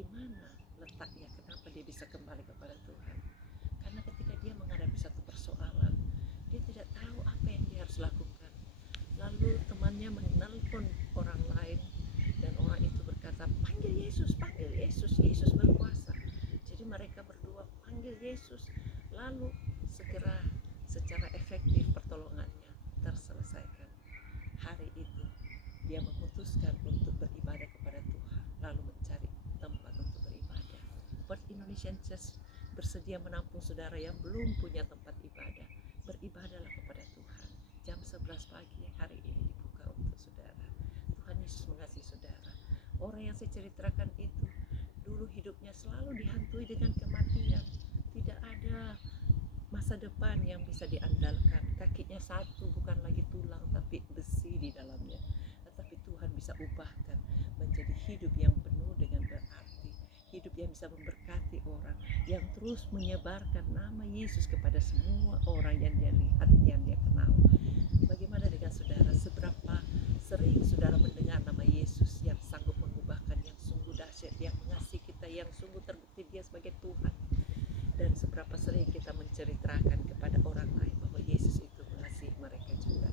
di mana letaknya, kenapa dia bisa kembali kepada Tuhan? Karena ketika dia menghadapi satu persoalan, dia tidak tahu apa yang dia harus lakukan. Lalu temannya menelpon orang lain, dan orang itu berkata, panggil Yesus, Yesus berkuasa. Jadi mereka berdua panggil Yesus, lalu segera secara efektif pertolongannya terselesaikan. Hari itu dia memutuskan untuk beribadah kepada Tuhan, lalu mencari tempat untuk beribadah. Perth Indonesian Church bersedia menampung saudara yang belum punya tempat ibadah. Beribadahlah kepada Tuhan. Jam 11 pagi hari ini dibuka untuk saudara. Tuhan Yesus mengasihi saudara. Orang yang saya ceritakan itu dulu hidupnya selalu dihantui dengan kematian. Tidak ada masa depan yang bisa diandalkan. Kakinya satu, bukan lagi tulang tapi besi di dalamnya. Tetapi Tuhan bisa ubahkan menjadi hidup yang penuh dengan berarti, hidup yang bisa memberkati orang, yang terus menyebarkan nama Yesus kepada semua orang yang dia lihat, yang dia kenal. Bagaimana dengan saudara? Seberapa sering saudara mendengar nama Yesus yang sanggup mengubahkan, yang sungguh dahsyat, yang mengasihi kita, yang sungguh terbukti dia sebagai Tuhan? Dan seberapa sering kita menceritakan kepada orang lain bahwa Yesus itu mengasihi mereka juga.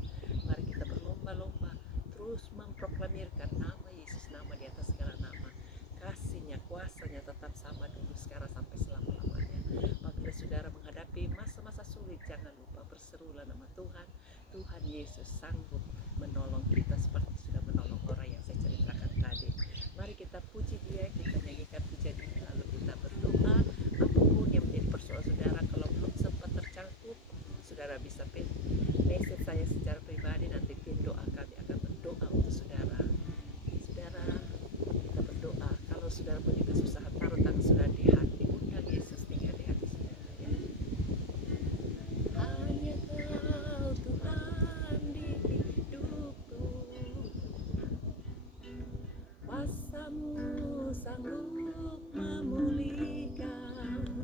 Mari kita berlomba-lomba terus memproklamirkan nama Yesus, nama di atas segala nama. Kasihnya, kuasanya tetap sama dulu, sekarang sampai selama-lamanya. Apabila saudara menghadapi masa-masa sulit, jangan lupa berserulah nama Tuhan. Tuhan Yesus sanggup menolong kita seperti sudah menolong orang yang saya ceritakan tadi. Mari kita puji dia, kita nyanyikan pujian ini, lalu kita berdoa. Apapun yang menjadi persoalan saudara, kalau belum sempat tercakup, saudara bisa message saya secara pribadi, nanti tim doa kami akan berdoa untuk saudara. Saudara, kita berdoa. Kalau saudara punya kesusahan, taruh tangan saudara di hati, undang Yesus tinggal di hati saudara, ya. Hanya Kau Tuhan di hidupku, kuasa-Mu sanggup memulihkan.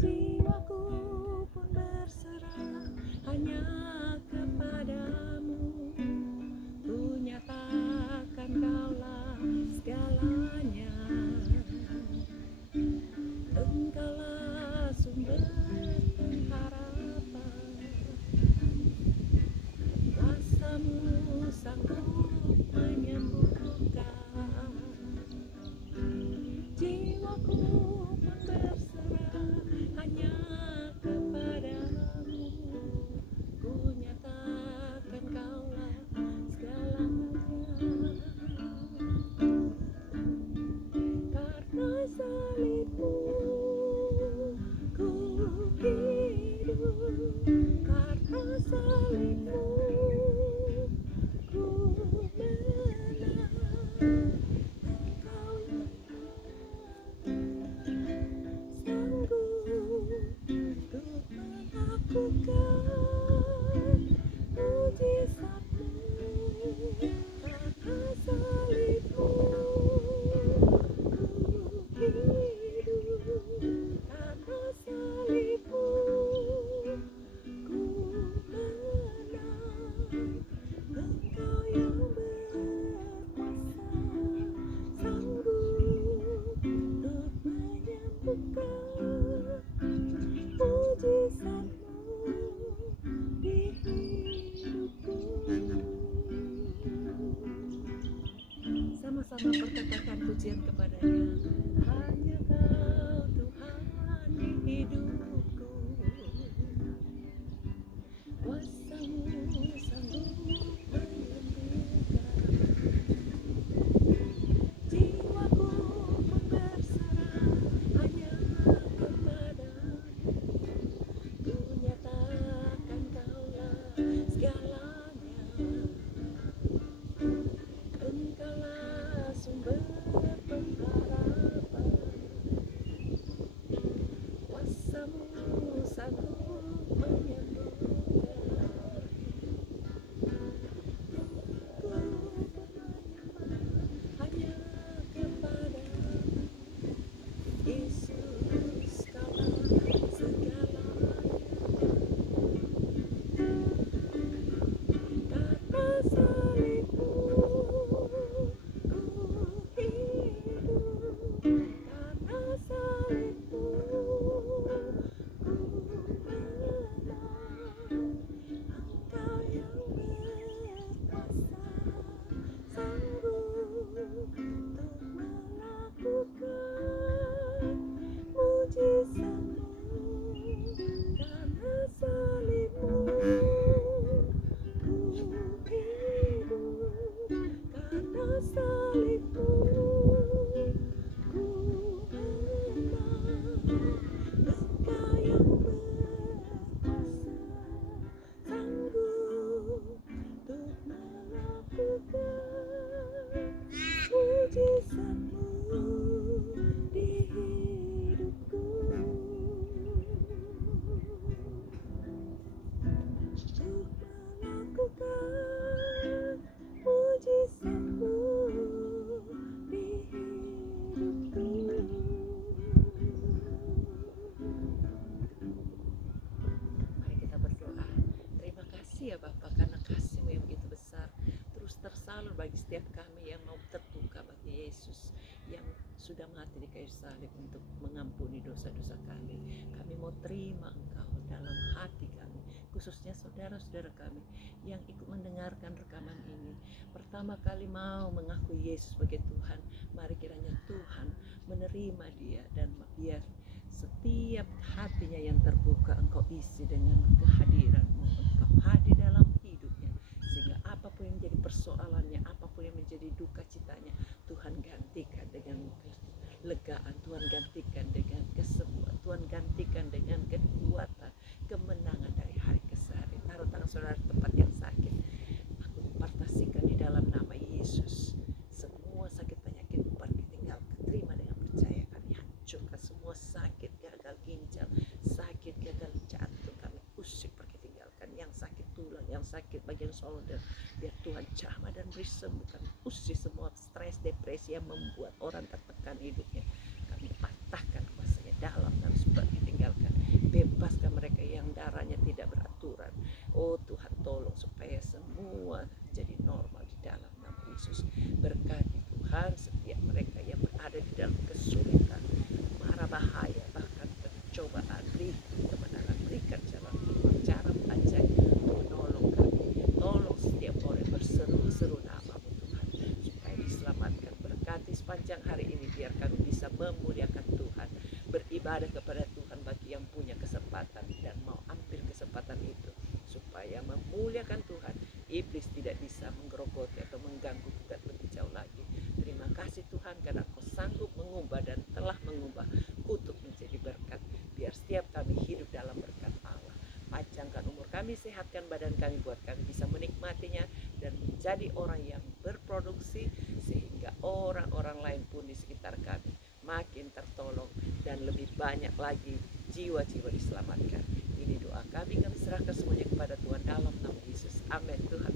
Jiwaku pun berserah hanya kepadamu. Ku nyatakan Kaulah segalanya. Engkaulah sumber pengharapan. Kuasa-Mu sanggup menyembuhkan. Jiwaku pun berserah hanya kepadamu. Ku nyatakan Kaulah segalanya. Karena salib-Mu ku hidup. Karena salib-Mu ku menang. Engkau yang sanggup untuk melakukan mujizat-Mu. Karena salib-Mu ku hidup. Karena salib-Mu ku menang. Engkau yang berkuasa, sanggup untuk menyembuhkan. Mujizat-Mu di hidupku. Sama-sama perkatakan pujian kepadanya. Hanya Kau Tuhan di hidupku, kuasa-Mu sanggup menyembuhkan. Jiwaku pun berserah hanya kepadamu. Ku nyatakan Kaulah segalanya. Engkaulah sumber pengharapan. salibmu ku mengenal, Engkau yang berkuasa, sanggup untuk melakukan mujizatmu di hidupku, untuk melakukan mujizatmu di hidupku. Mari kita berdoa. Terima kasih ya Bapa, karena kasih-Mu yang begitu besar terus tersalur bagi setiap kami yang mau terbuka bagi Yesus yang sudah mati di kayu salib untuk mengampuni dosa-dosa kami. Kami mau terima Engkau dalam hati kami, khususnya saudara-saudara kami yang ikut mendengarkan rekaman ini, pertama kali mau mengakui Yesus sebagai Tuhan. Mari kiranya Tuhan menerima dia, dan biar setiap hatinya yang terbuka Engkau isi dengan kehadiran-Mu. Engkau hadir dalam hidupnya, sehingga apapun yang menjadi persoalannya, apapun yang menjadi duka citanya, Tuhan gantikan dengan kelegaan, Tuhan gantikan dengan kesembuhan, Tuhan gantikan dengan kekuatan, kemenangan dari hari ke hari. Taruh tangan saudara tempat yang sakit, aku impartasikan di dalam nama Yesus. Semua sakit penyakit pergi tinggalkan, terima dengan percaya. Kami hancurkan semua sakit gagal ginjal, sakit gagal jantung, kami usik pergi tinggalkan. Yang sakit tulang, yang sakit bagian shoulder, biar Tuhan jamah dan beri sembuh. Kami usik semua stres, depresi yang membuat orang tertekan hidupnya. Kami patahkan kuasanya dalam dan pergi tinggalkan. Bebaskan mereka yang darahnya tidak beraturan. Oh Tuhan, tolong supaya semua jadi normal di dalam nama Yesus. Berkati Tuhan setiap mereka yang berada di dalam kesulitan, mara bahaya, bahkan pencobaan. Beri kemenangan, berikan jalan keluar, cara belajar. Menolong kami, tolong setiap orang berseru-seru nama-Mu Tuhan, supaya diselamatkan. Berkati sepanjang hari ini, biar kami bisa memuliakan Tuhan, beribadah kepada Tuhan bagi yang punya kesempatan dan mau ambil kesempatan itu, supaya memuliakan Tuhan. Iblis tidak bisa menggerogoti atau mengganggu gugat lebih jauh lagi. Terima kasih Tuhan, karena Kau sanggup mengubah dan telah mengubah kutuk menjadi berkat. Biar setiap kami hidup dalam berkat Allah. Panjangkan umur kami, sehatkan badan kami, buat kami bisa menikmatinya dan menjadi orang yang berproduksi, sehingga orang-orang lain pun di sekitar kami makin tertolong dan lebih banyak lagi jiwa-jiwa diselamatkan. Ini doa kami serahkan semuanya kepada Tuhan dalam nama Yesus. Amin. Tuhan